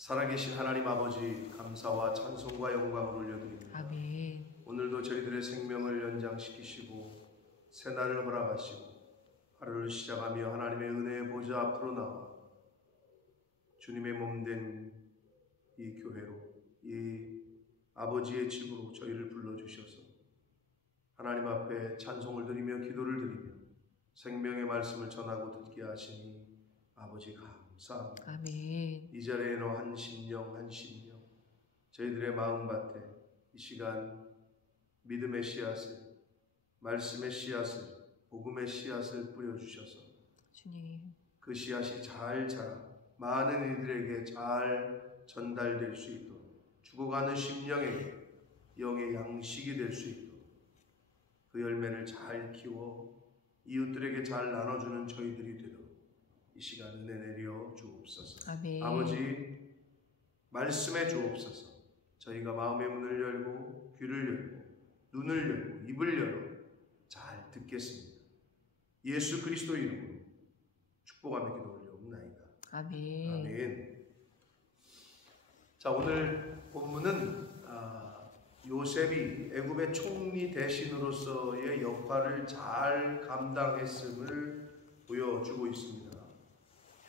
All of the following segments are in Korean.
살아계신 하나님 아버지, 감사와 찬송과 영광을 올려드립니다. 아멘. 오늘도 저희들의 생명을 연장시키시고 새날을 허락하시고 하루를 시작하며 하나님의 은혜의 보좌 앞으로 나와 주님의 몸된 이 교회로, 이 아버지의 집으로 저희를 불러주셔서 하나님 앞에 찬송을 드리며 기도를 드리며 생명의 말씀을 전하고 듣게 하시니 아버지 감사합니다. 아멘. 이 자리에는 한 심령 저희들의 마음밭에 이 시간 믿음의 씨앗을, 말씀의 씨앗을, 복음의 씨앗을 뿌려주셔서 주님, 그 씨앗이 잘 자라 많은 이들에게 잘 전달될 수 있도록, 죽어가는 심령에게 영의 양식이 될 수 있도록 그 열매를 잘 키워 이웃들에게 잘 나눠주는 저희들이 되도록 이 시간 은혜 내려 주옵소서. 아멘. 아버지, 말씀해 주옵소서. 저희가 마음의 문을 열고 귀를 열고 눈을 열고 입을 열어 잘 듣겠습니다. 예수 그리스도 이름으로 축복하며 기도 올려옵나이다. 아멘. 아멘. 자, 오늘 본문은 요셉이 애굽의 총리 대신으로서의 역할을 잘 감당했음을 보여주고 있습니다.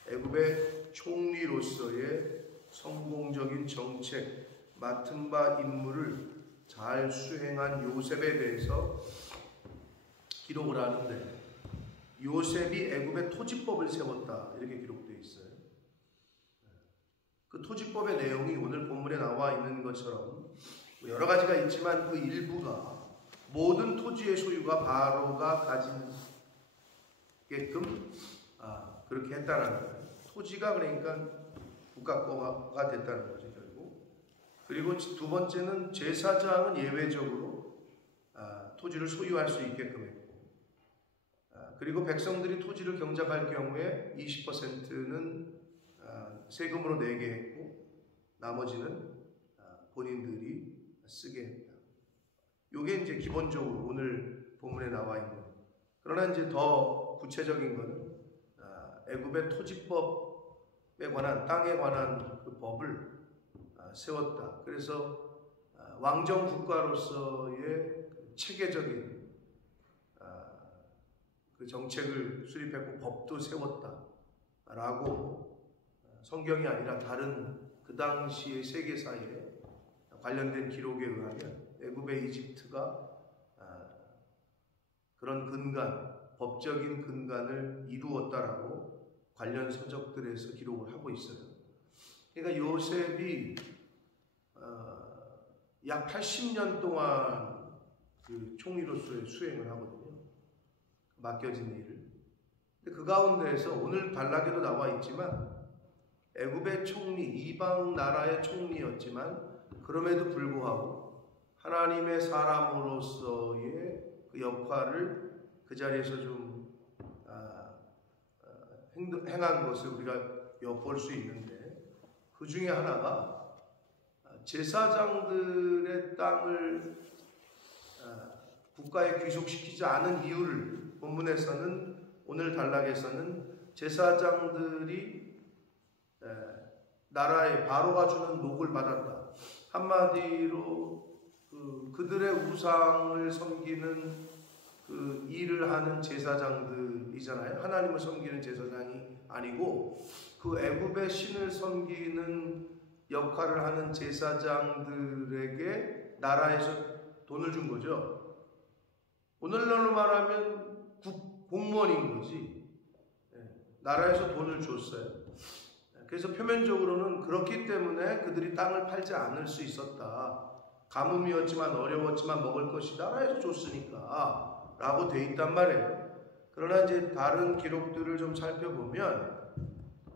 애굽의 총리로서의 성공적인 정책, 맡은 바 임무를 잘 수행한 요셉에 대해서 기록을 하는데, 요셉이 애굽의 토지법을 세웠다 이렇게 기록되어 있어요. 그 토지법의 내용이 오늘 본문에 나와 있는 것처럼 여러 가지가 있지만 그 일부가 모든 토지의 소유가 바로가 가지게끔 그렇게 했다는 거예요. 토지가 그러니까 국가 거가 됐다는 거죠, 결국. 그리고 두 번째는 제사장은 예외적으로 토지를 소유할 수 있게끔 했고, 그리고 백성들이 토지를 경작할 경우에 20%는 세금으로 내게 했고 나머지는 본인들이 쓰게 했다. 이게 이제 기본적으로 오늘 본문에 나와 있는 거예요. 그러나 이제 더 구체적인 것은 애굽의 토지법에 관한, 땅에 관한 그 법을 세웠다. 그래서 왕정 국가로서의 체계적인 그 정책을 수립했고 법도 세웠다라고 성경이 아니라 다른 그 당시의 세계사에 관련된 기록에 의하면 애굽의 이집트가 그런 근간, 법적인 근간을 이루었다라고 관련 서적들에서 기록을 하고 있어요. 그러니까 요셉이 약 80년 동안 그 총리로서의 수행을 하거든요. 맡겨진 일을. 근데 그 가운데에서 오늘 단락에도 나와 있지만 애굽의 총리, 이방 나라의 총리였지만 그럼에도 불구하고 하나님의 사람으로서의 그 역할을 그 자리에서 좀 행한 것을 우리가 엿볼 수 있는데, 그 중에 하나가 제사장들의 땅을 국가에 귀속시키지 않은 이유를 본문에서는, 오늘 단락에서는 제사장들이 나라의 바로가 주는 녹을 받았다. 한마디로 그들의 우상을 섬기는 그 일을 하는 제사장들이잖아요. 하나님을 섬기는 제사장이 아니고 그 애굽의 신을 섬기는 역할을 하는 제사장들에게 나라에서 돈을 준 거죠. 오늘날로 말하면 공무원인 거지. 나라에서 돈을 줬어요. 그래서 표면적으로는 그렇기 때문에 그들이 땅을 팔지 않을 수 있었다. 가뭄이었지만 어려웠지만 먹을 것이 나라에서 줬으니까 라고 돼 있단 말이에요. 그러나 이제 다른 기록들을 좀 살펴보면,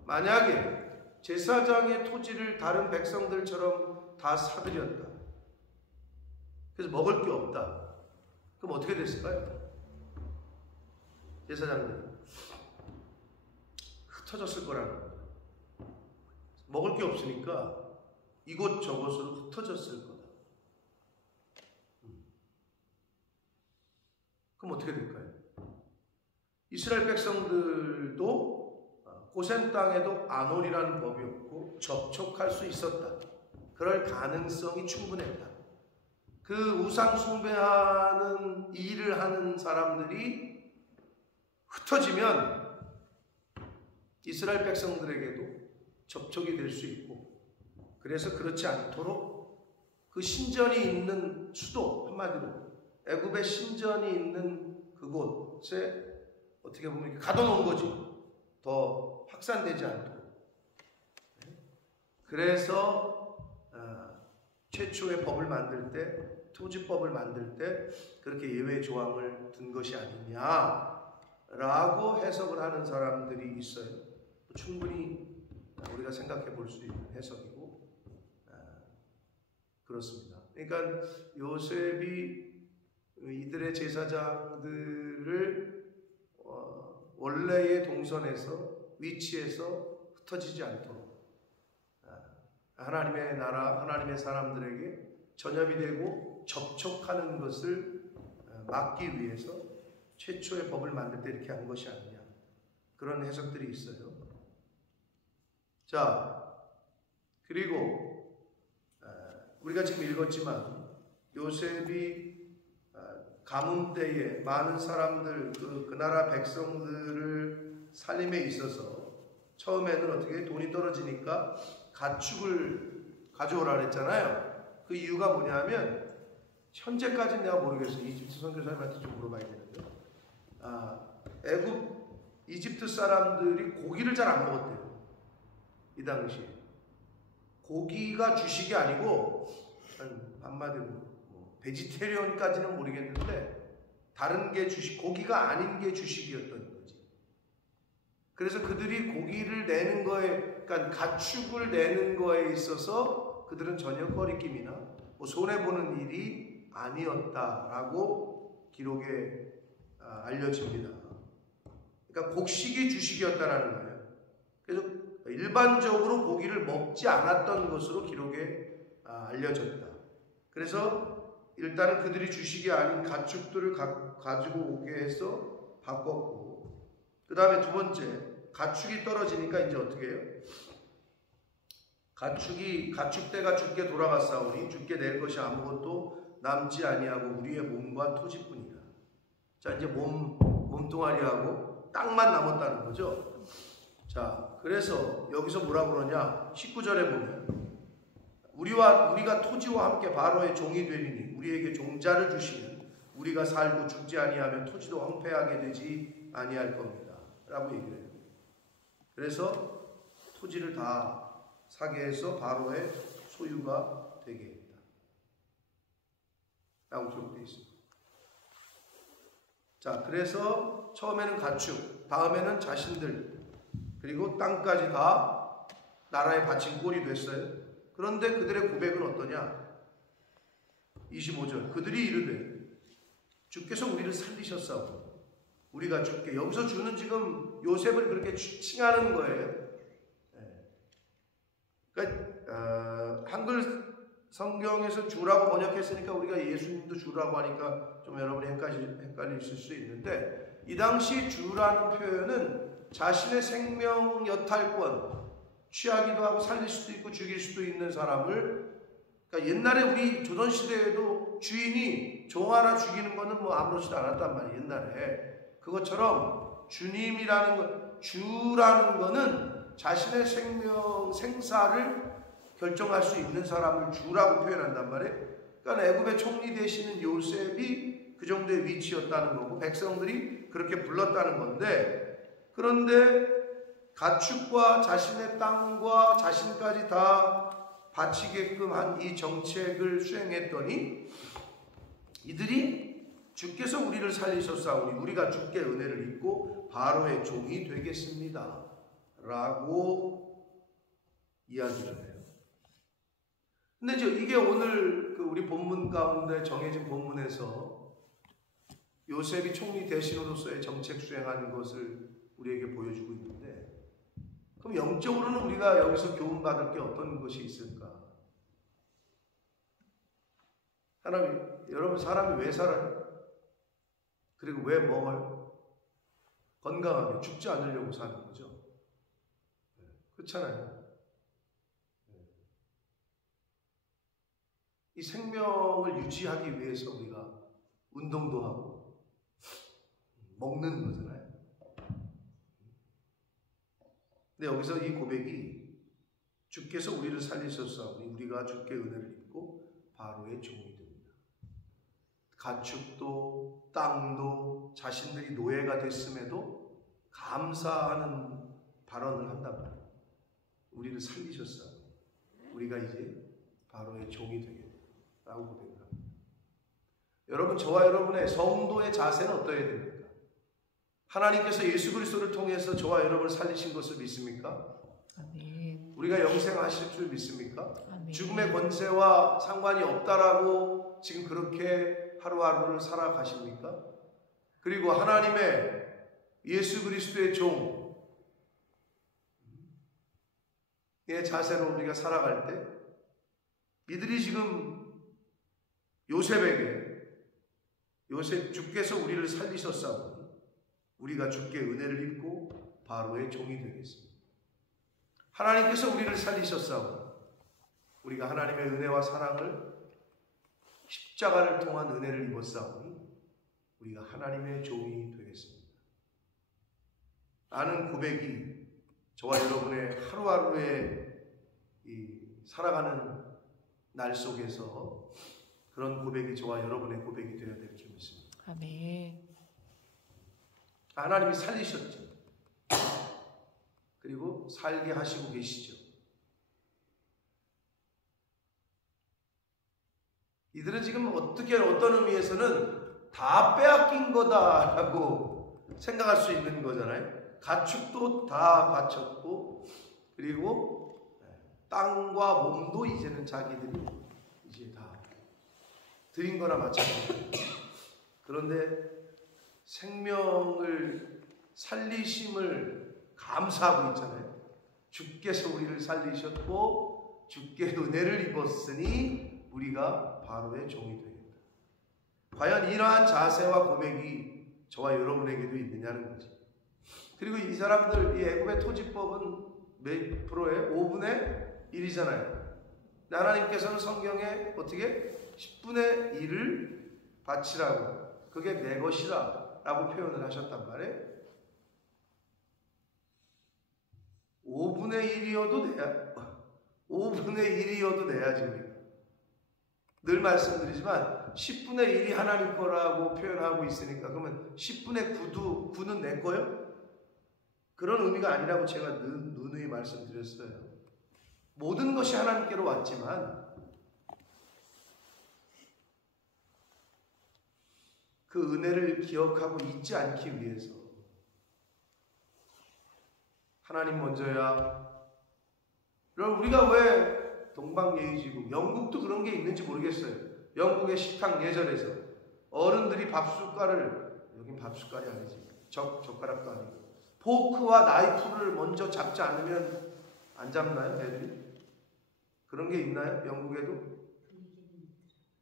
만약에 제사장의 토지를 다른 백성들처럼 다 사들였다. 그래서 먹을 게 없다. 그럼 어떻게 됐을까요? 제사장들은 흩어졌을 거라는 거예요. 먹을 게 없으니까 이곳저곳으로 흩어졌을 거다. 그럼 어떻게 될까요? 이스라엘 백성들도 고센 땅에도 아놀이라는 법이 없고 접촉할 수 있었다. 그럴 가능성이 충분했다. 그 우상 숭배하는 일을 하는 사람들이 흩어지면 이스라엘 백성들에게도 접촉이 될 수 있고, 그래서 그렇지 않도록 그 신전이 있는 수도, 한마디로 애굽의 신전이 있는 그곳에 어떻게 보면 가둬놓은 거지. 더 확산되지 않도록. 그래서 최초의 법을 만들 때, 토지법을 만들 때 그렇게 예외 조항을 둔 것이 아니냐라고 해석을 하는 사람들이 있어요. 충분히 우리가 생각해 볼 수 있는 해석이고, 그렇습니다. 그러니까 요셉이 이들의 제사장들을 원래의 동선에서, 위치에서 흩어지지 않도록 하나님의 나라, 하나님의 사람들에게 전염이 되고 접촉하는 것을 막기 위해서 최초의 법을 만들 때 이렇게 한 것이 아니냐, 그런 해석들이 있어요. 자, 그리고 우리가 지금 읽었지만 요셉이 가뭄 때에 많은 사람들, 그 나라 백성들을 살림에 있어서 처음에는 어떻게 돈이 떨어지니까 가축을 가져오라 그랬잖아요. 그 이유가 뭐냐면, 현재까지는 내가 모르겠어요. 이집트 선교사님한테 좀 물어봐야 되는데, 이집트 사람들이 고기를 잘 안 먹었대요. 이 당시에 고기가 주식이 아니고, 한마디로 베지테리언까지는 모르겠는데 다른 게 주식, 고기가 아닌 게 주식이었던 거지. 그래서 그들이 고기를 내는 거에, 그러니까 가축을 내는 거에 있어서 그들은 전혀 거리낌이나 손해보는 일이 아니었다라고 기록에 알려집니다. 그러니까 곡식이 주식이었다라는 거예요. 그래서 일반적으로 고기를 먹지 않았던 것으로 기록에 알려졌다. 그래서 일단은 그들이 주식이 아닌 가축들을 가지고 오게 해서 바꿨고, 그 다음에 두 번째, 가축이 떨어지니까 이제 어떻게 해요? 가축대가 주께 돌아갔사오니 주께 낼 것이 아무것도 남지 아니하고 우리의 몸과 토지뿐이라. 자, 이제 몸뚱아리하고 땅만 남았다는 거죠. 자, 그래서 여기서 뭐라고 그러냐? 19절에 보면 우리가 토지와 함께 바로의 종이 되리니 우리에게 종자를 주시는 우리가 살고 죽지 아니하면 토지도 황폐하게 되지 아니할 겁니다 라고 얘기를 해요. 그래서 토지를 다 사게 해서 바로의 소유가 되게 했다 라고 기록되어 있습니다. 자, 그래서 처음에는 가축, 다음에는 자신들, 그리고 땅까지 다 나라에 바친 꼴이 됐어요. 그런데 그들의 고백은 어떠냐? 25절, 그들이 이르되 주께서 우리를 살리셨사오니 우리가 주께, 여기서 주는 지금 요셉을 그렇게 칭하는 거예요. 그러니까 한글 성경에서 주라고 번역했으니까 우리가 예수님도 주라고 하니까 좀 여러분이 헷갈리실 수 있는데, 이 당시 주라는 표현은 자신의 생명 여탈권, 취하기도 하고 살릴 수도 있고 죽일 수도 있는 사람을, 그러니까 옛날에 우리 조선시대에도 주인이 종 하나 죽이는 거는 뭐 아무렇지도 않았단 말이에요. 옛날에 그것처럼 주라는 거는 자신의 생사를 결정할 수 있는 사람을 주라고 표현한단 말이에요. 그러니까 애굽의 총리 되시는 요셉이 그 정도의 위치였다는 거고 백성들이 그렇게 불렀다는 건데, 그런데 가축과 자신의 땅과 자신까지 다 바치게끔 한 이 정책을 수행했더니 이들이 주께서 우리를 살리셨사오니 우리가 주께 은혜를 입고 바로의 종이 되겠습니다 라고 이야기를 해요. 근데 이게 오늘 우리 본문 가운데 정해진 본문에서 요셉이 총리 대신으로서의 정책 수행하는 것을 우리에게 보여주고 있는데, 그럼 영적으로는 우리가 여기서 교훈받을 게 어떤 것이 있을까? 여러분, 사람이 왜 살아요? 그리고 왜 먹어요? 건강하게 죽지 않으려고 사는 거죠. 그렇잖아요. 이 생명을 유지하기 위해서 우리가 운동도 하고 먹는 거잖아요. 근데 여기서 이 고백이 주께서 우리를 살리셨사오니 우리가 주께 은혜를 입고 바로의 종이 됩니다. 가축도 땅도 자신들이 노예가 됐음에도 감사하는 발언을 한단 말이에요. 우리를 살리셨사오니 우리가 이제 바로의 종이 되겠다라고 고백을 합니다. 여러분, 저와 여러분의 성도의 자세는 어떠해야 됩니까? 하나님께서 예수 그리스도를 통해서 저와 여러분을 살리신 것을 믿습니까? 아멘. 우리가 영생하실 줄 믿습니까? 아멘. 죽음의 권세와 상관이 없다라고 지금 그렇게 하루하루를 살아가십니까? 그리고 하나님의 예수 그리스도의 종의 자세로 우리가 살아갈 때 이들이 지금 요셉에게 주께서 우리를 살리셨사오니 우리가 주께 은혜를 입고 바로의 종이 되겠습니다. 하나님께서 우리를 살리셨사오니 우리가 하나님의 은혜와 사랑을 십자가를 통한 은혜를 입었사오니 우리가 하나님의 종이 되겠습니다. 라는 고백이 저와 여러분의 하루하루의 이 살아가는 날 속에서 그런 고백이 저와 여러분의 고백이 되어야 될 줄 믿습니다. 아멘. 하나님이 살리셨죠. 그리고 살게 하시고 계시죠. 이들은 지금 어떤 의미에서는 다 빼앗긴 거다라고 생각할 수 있는 거잖아요. 가축도 다 바쳤고 그리고 땅과 몸도 이제는 자기들이 이제 다 드린 거나 마찬가지예요. 그런데 생명을 살리심을 감사하고 있잖아요. 주께서 우리를 살리셨고 주께 은혜를 입었으니 우리가 바로의 종이 되겠다. 과연 이러한 자세와 고백이 저와 여러분에게도 있느냐는 거지. 그리고 이 사람들, 이 애굽의 토지법은 몇 프로에 5분의 1이잖아요. 하나님께서는 성경에 어떻게 10분의 1을 바치라고, 그게 내 것이라 라고 표현을 하셨단 말이에요. 5분의 1이어도 내야지 우리가. 늘 말씀드리지만 10분의 1이 하나님 거라고 표현하고 있으니까 그러면 10분의 9는 내 거요? 그런 의미가 아니라고 제가 누누이 말씀드렸어요. 모든 것이 하나님께로 왔지만 그 은혜를 기억하고 잊지 않기 위해서 하나님 먼저야. 그럼 우리가 왜 동방예의지국, 영국도 그런 게 있는지 모르겠어요. 영국의 식탁 예절에서 어른들이 밥숟갈을, 여긴 밥숟갈이 아니지, 젓가락도 아니고 포크와 나이프를 먼저 잡지 않으면 안 잡나요, 애들이? 그런 게 있나요? 영국에도?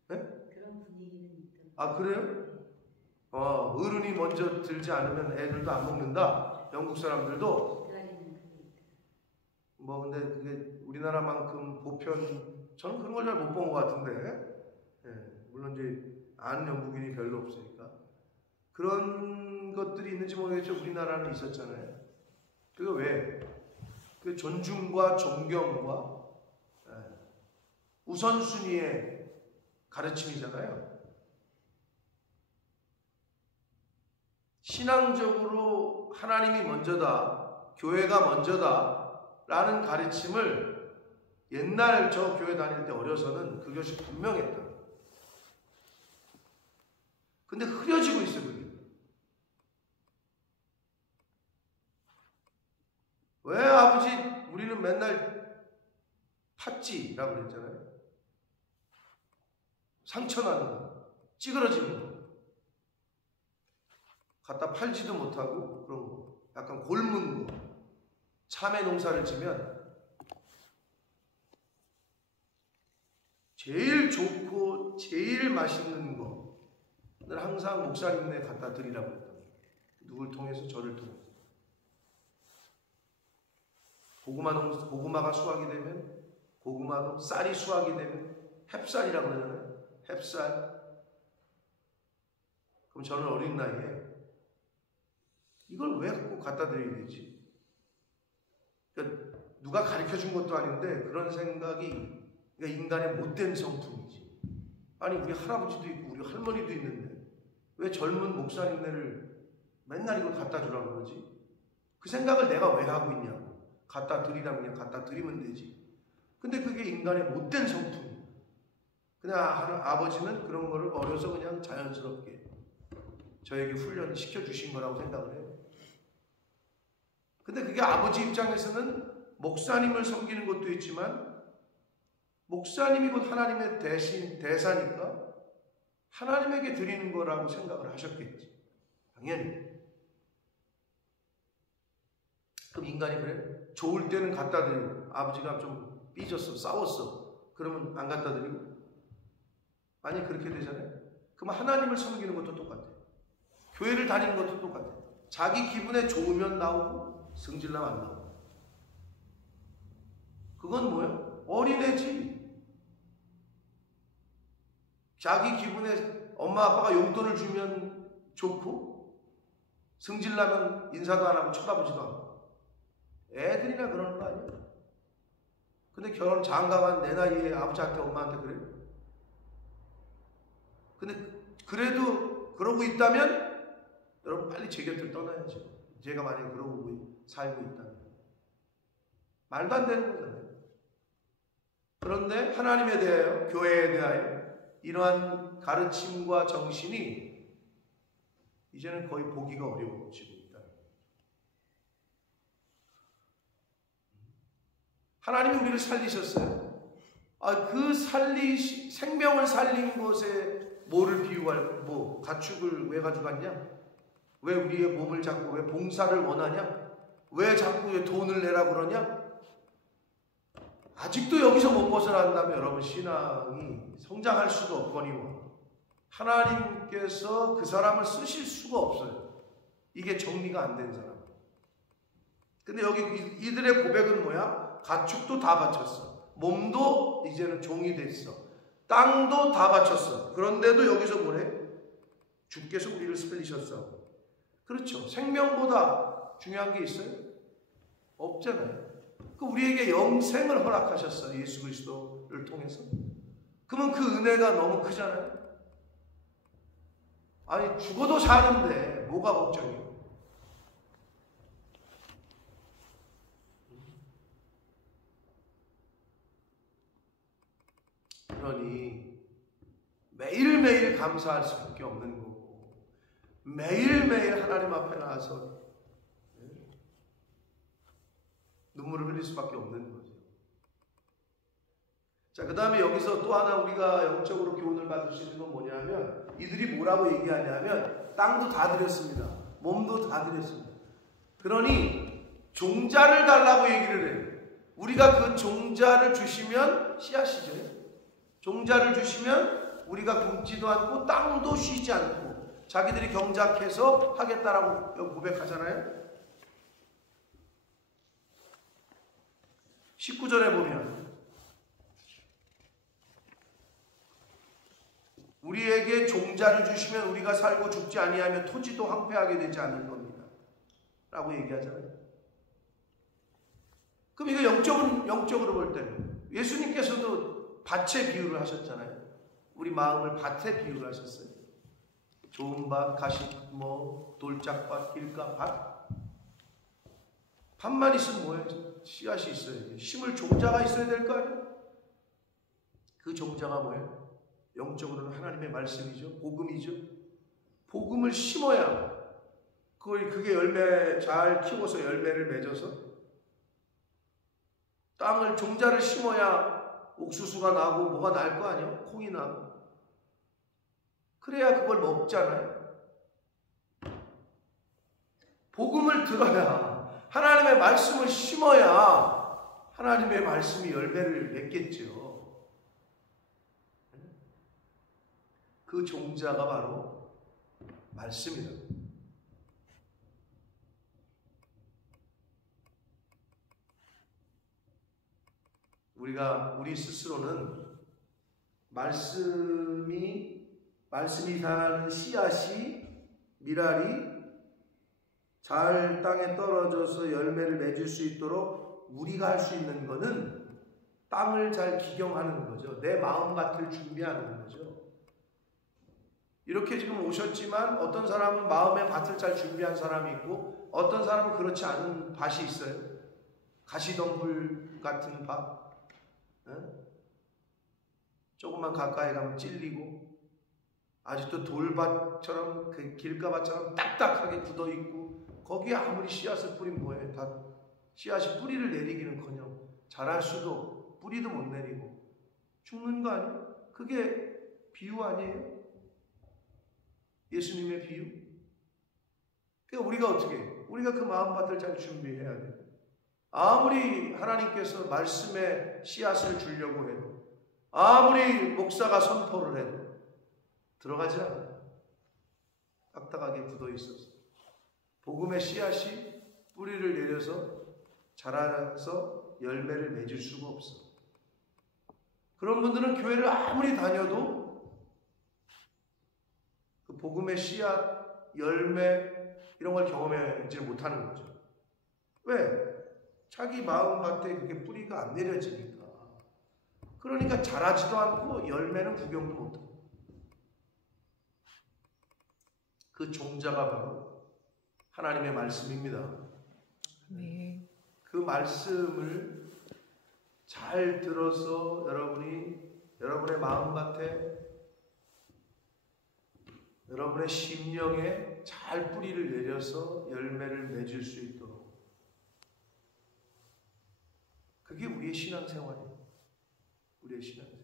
네? 그런 분위기는 있더라고요. 아, 그래요? 어른이 먼저 들지 않으면 애들도 안 먹는다? 영국 사람들도? 뭐 근데 그게 우리나라만큼 보편, 저는 그런 걸 잘 못 본 것 같은데, 물론 이제 아는 영국인이 별로 없으니까 그런 것들이 있는지 모르겠죠. 우리나라는 있었잖아요. 그게 왜? 그 존중과 존경과 우선순위의 가르침이잖아요. 신앙적으로 하나님이 먼저다, 교회가 먼저다 라는 가르침을 옛날 저 교회 다닐 때 어려서는 그것이 분명했다. 근데 흐려지고 있어요, 그게. 왜 아버지 우리는 맨날 팠지라고 그랬잖아요. 상처나는 거, 찌그러지는 거, 갖다 팔지도 못하고 그런 거, 약간 골문 거. 참외 농사를 지면 제일 좋고 제일 맛있는 거를 항상 목사님네 갖다 드리라고 했다. 누굴 통해서? 저를 통해서. 고구마가 수확이 되면 고구마도, 쌀이 수확이 되면 햅쌀이라고 그러잖아요. 햅쌀. 그럼 저는 어린 나이에 이걸 왜 꼭 갖다 드려야 되지? 그러니까 누가 가르쳐 준 것도 아닌데 그런 생각이, 그러니까 인간의 못된 성품이지. 아니 우리 할아버지도 있고 우리 할머니도 있는데 왜 젊은 목사님네를 맨날 이걸 갖다 주라고 그러지? 그 생각을 내가 왜 하고 있냐고. 갖다 드리라면 그냥 갖다 드리면 되지. 근데 그게 인간의 못된 성품이야. 그냥 아버지는 그런 거를 어려서 그냥 자연스럽게 저에게 훈련시켜 주신 거라고 생각을 해요. 근데 그게 아버지 입장에서는 목사님을 섬기는 것도 있지만 목사님이 곧 하나님의 대사니까 하나님에게 드리는 거라고 생각을 하셨겠지. 당연히. 그럼 인간이 그래? 좋을 때는 갖다 드리고 아버지가 좀 삐졌어, 싸웠어. 그러면 안 갖다 드리고? 아니 그렇게 되잖아요. 그럼 하나님을 섬기는 것도 똑같아요. 교회를 다니는 것도 똑같아요. 자기 기분에 좋으면 나오고 성질나면 안 나오고. 그건 뭐예요? 어린애지. 자기 기분에 엄마 아빠가 용돈을 주면 좋고 성질나면 인사도 안 하고 쳐다보지도 않고. 애들이나 그러는 거 아니에요? 근데 결혼 장가간 내 나이에 아버지한테 엄마한테 그래요? 근데 그래도 그러고 있다면 여러분 빨리 제 곁을 떠나야죠. 제가 만약에 그러고 살고 있다면. 말도 안 되는 거잖아요. 그런데 하나님에 대하여, 교회에 대하여 이러한 가르침과 정신이 이제는 거의 보기가 어려워지고 있다. 하나님이 우리를 살리셨어요. 그 생명을 살린 것에 뭐를 비유할, 가축을 왜 가져갔냐? 왜 우리의 몸을 잡고 왜 봉사를 원하냐? 왜 자꾸 돈을 내라고 그러냐? 아직도 여기서 못 벗어난다면 여러분 신앙이 성장할 수가 없거니와 하나님께서 그 사람을 쓰실 수가 없어요. 이게 정리가 안 된 사람. 근데 여기 이들의 고백은 뭐야? 가축도 다 바쳤어. 몸도 이제는 종이 됐어. 땅도 다 바쳤어. 그런데도 여기서 뭐래? 주께서 우리를 살리셨어. 그렇죠. 생명보다 중요한 게 있어요? 없잖아요. 우리에게 영생을 허락하셨어요. 예수 그리스도를 통해서. 그러면 그 은혜가 너무 크잖아요. 아니 죽어도 사는데 뭐가 걱정이에요? 그러니 매일매일 감사할 수밖에 없는 거고 매일매일 하나님 앞에 나와서 눈물을 흘릴 수밖에 없는 거죠. 자, 그 다음에 여기서 또 하나 우리가 영적으로 교훈을 받을 수 있는 건 뭐냐면 이들이 뭐라고 얘기하냐면 땅도 다 드렸습니다. 몸도 다 드렸습니다. 그러니 종자를 달라고 얘기를 해요. 우리가 그 종자를 주시면 씨앗이죠. 종자를 주시면 우리가 굶지도 않고 땅도 쉬지 않고 자기들이 경작해서 하겠다라고 고백하잖아요. 19절에 보면 우리에게 종자를 주시면 우리가 살고 죽지 아니하며 토지도 황폐하게 되지 않을 겁니다. 라고 얘기하잖아요. 그럼 이거 영적으로 볼 때는 예수님께서도 밭에 비유를 하셨잖아요. 우리 마음을 밭에 비유를 하셨어요. 좋은 밭, 가시밭, 돌짝밭, 길가밭. 밭만 있으면 뭐예요? 씨앗이 있어야 돼요. 심을 종자가 있어야 될 거 아니에요? 그 종자가 뭐예요? 영적으로는 하나님의 말씀이죠. 복음이죠. 복음을 심어야 그게 열매 잘 키워서 열매를 맺어서 땅을 종자를 심어야 옥수수가 나고 뭐가 날 거 아니에요? 콩이 나고. 그래야 그걸 먹잖아요. 복음을 들어야 하나님의 말씀을 심어야 하나님의 말씀이 열매를 맺겠죠. 그 종자가 바로 말씀이다. 우리 스스로는 말씀이 자라는 씨앗이 미랄이 잘 땅에 떨어져서 열매를 맺을 수 있도록 우리가 할 수 있는 것은 땅을 잘 기경하는 거죠. 내 마음밭을 준비하는 거죠. 이렇게 지금 오셨지만 어떤 사람은 마음의 밭을 잘 준비한 사람이 있고 어떤 사람은 그렇지 않은 밭이 있어요. 가시덤불 같은 밭. 조금만 가까이 가면 찔리고 아직도 돌밭처럼 그 길가밭처럼 딱딱하게 굳어있고 거기에 아무리 씨앗을 뿌리면 뭐해. 다 씨앗이 뿌리를 내리기는커녕 자랄 수도 없고 뿌리도 못 내리고 죽는 거 아니에요? 그게 비유 아니에요? 예수님의 비유? 그러니까 우리가 어떻게 해요? 우리가 그 마음밭을 잘 준비해야 돼요. 아무리 하나님께서 말씀의 씨앗을 주려고 해도 아무리 목사가 선포를 해도 들어가지 않아요. 딱딱하게 굳어 있어서 복음의 씨앗이 뿌리를 내려서 자라서 열매를 맺을 수가 없어. 그런 분들은 교회를 아무리 다녀도 그 복음의 씨앗, 열매 이런 걸 경험하지 못하는 거죠. 왜? 자기 마음밭에 그게 뿌리가 안 내려지니까. 그러니까 자라지도 않고 열매는 구경도 못하고. 그 종자가 바로 하나님의 말씀입니다. 네. 그 말씀을 잘 들어서 여러분의 마음밭에 여러분의 심령에 잘 뿌리를 내려서 열매를 맺을 수 있도록 그게 우리의 신앙생활이에요. 우리의 신앙생활.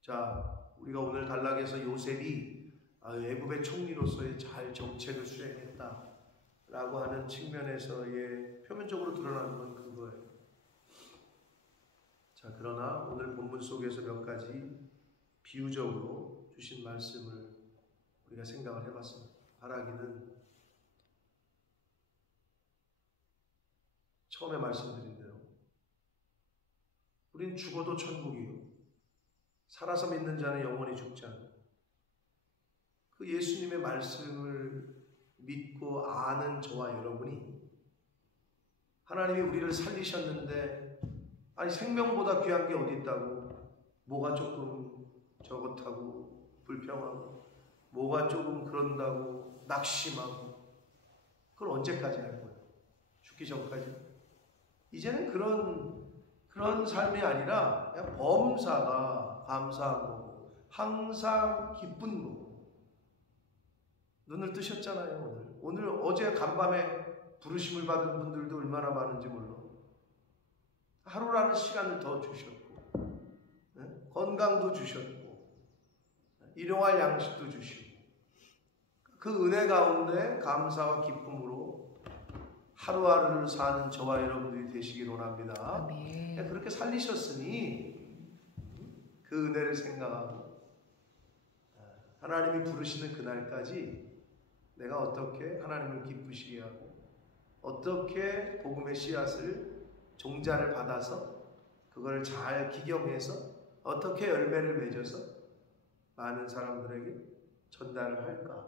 자, 우리가 오늘 단락에서 요셉이 애굽의 총리로서의 잘 정책을 수행했다라고 하는 측면에서의 표면적으로 드러나는 건 그거예요. 자, 그러나 오늘 본문 속에서 몇 가지 비유적으로 주신 말씀을 우리가 생각을 해봤습니다. 바라기는 처음에 말씀드린 대로 우린 죽어도 천국이요 살아서 믿는 자는 영원히 죽지 않는다. 그 예수님의 말씀을 믿고 아는 저와 여러분이 하나님이 우리를 살리셨는데 아니 생명보다 귀한 게 어디 있다고 뭐가 조금 저것하고 불평하고 뭐가 조금 그런다고 낙심하고 그걸 언제까지 할 거예요? 죽기 전까지? 이제는 그런 삶이 아니라 그냥 범사가 감사한 거고 항상 기쁜 거고. 눈을 뜨셨잖아요. 오늘 어제 간밤에 부르심을 받은 분들도 얼마나 많은지 몰라. 하루라는 시간을 더 주셨고 건강도 주셨고 일용할 양식도 주시고 그 은혜 가운데 감사와 기쁨으로 하루하루를 사는 저와 여러분들이 되시길 원합니다. 아멘. 그렇게 살리셨으니 그 은혜를 생각하고 하나님이 부르시는 그날까지 내가 어떻게 하나님을 기쁘시게 하고 어떻게 복음의 씨앗을 종자를 받아서 그걸 잘 기경해서 어떻게 열매를 맺어서 많은 사람들에게 전달을 할까?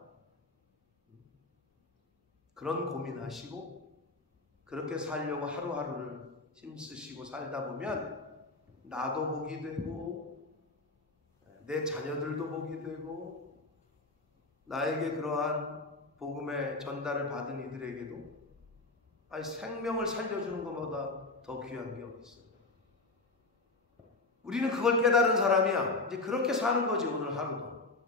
그런 고민하시고 그렇게 살려고 하루하루를 힘쓰시고 살다 보면 나도 복이 되고 내 자녀들도 복이 되고 나에게 그러한 복음의 전달을 받은 이들에게도 아니 생명을 살려주는 것보다 더 귀한 게 어디 있어요? 우리는 그걸 깨달은 사람이야. 이제 그렇게 사는 거지 오늘 하루도.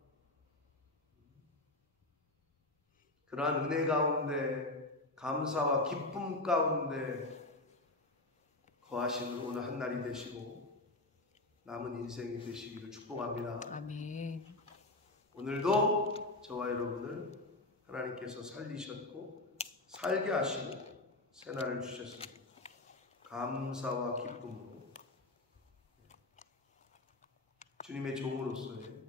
그러한 은혜 가운데 감사와 기쁨 가운데 거하시는 오늘 한 날이 되시고 남은 인생이 되시기를 축복합니다. 아멘. 오늘도 저와 여러분을 하나님께서 살리셨고 살게 하시고 새날을 주셨습니다. 감사와 기쁨으로 주님의 종으로서의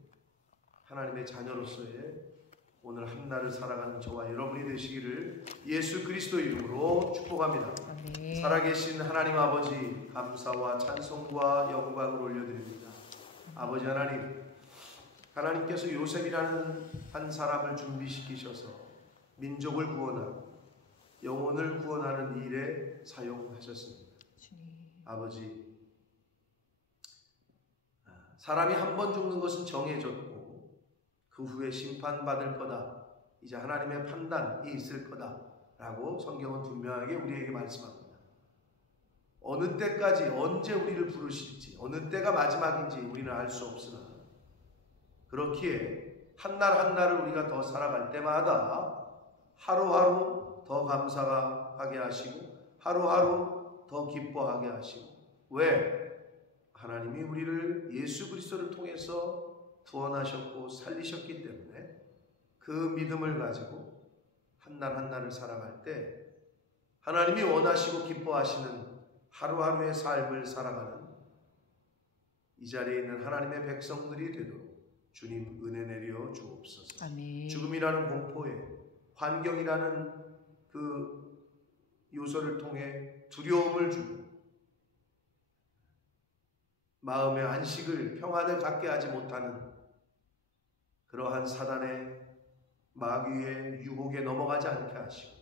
하나님의 자녀로서의 오늘 한 날을 살아가는 저와 여러분이 되시기를 예수 그리스도 이름으로 축복합니다. 네. 살아계신 하나님 아버지, 감사와 찬송과 영광을 올려드립니다. 아버지 하나님, 하나님께서 요셉이라는 한 사람을 준비시키셔서 민족을 구원하고 영혼을 구원하는 일에 사용하셨습니다. 주님. 아버지, 사람이 한 번 죽는 것은 정해졌고 그 후에 심판받을 거다. 이제 하나님의 판단이 있을 거다라고 성경은 분명하게 우리에게 말씀합니다. 어느 때까지 언제 우리를 부르실지, 어느 때가 마지막인지 우리는 알 수 없으나 그렇기에 한 날 한 날을 우리가 더 살아갈 때마다 하루하루 더 감사하게 하시고 하루하루 더 기뻐하게 하시고, 왜? 하나님이 우리를 예수 그리스도를 통해서 구원하셨고 살리셨기 때문에 그 믿음을 가지고 한 날 한 날을 살아갈 때 하나님이 원하시고 기뻐하시는 하루하루의 삶을 살아가는 이 자리에 있는 하나님의 백성들이 되도록 주님 은혜 내려 주옵소서. 아멘. 죽음이라는 공포에, 환경이라는 그 요소를 통해 두려움을 주고 마음의 안식을, 평안을 갖게 하지 못하는 그러한 사단의 마귀의 유혹에 넘어가지 않게 하시고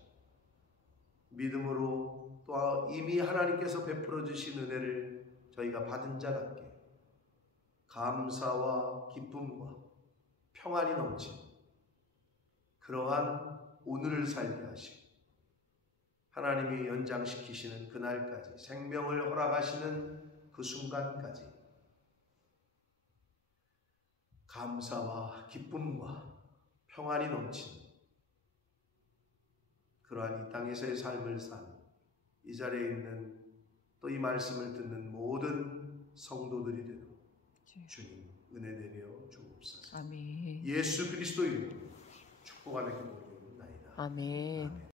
믿음으로 또 이미 하나님께서 베풀어 주신 은혜를 저희가 받은 자 같게 감사와 기쁨과 평안이 넘친 그러한 오늘을 살게 하시고 하나님이 연장시키시는 그날까지, 생명을 허락하시는 그 순간까지 감사와 기쁨과 평안이 넘친 그러한 이 땅에서의 삶을 산 이 자리에 있는 또 이 말씀을 듣는 모든 성도들이 되도록 주님 은혜 내려 주옵소서. 아멘. 예수 그리스도 이름으로 축복하며 기도드립니다. 아멘.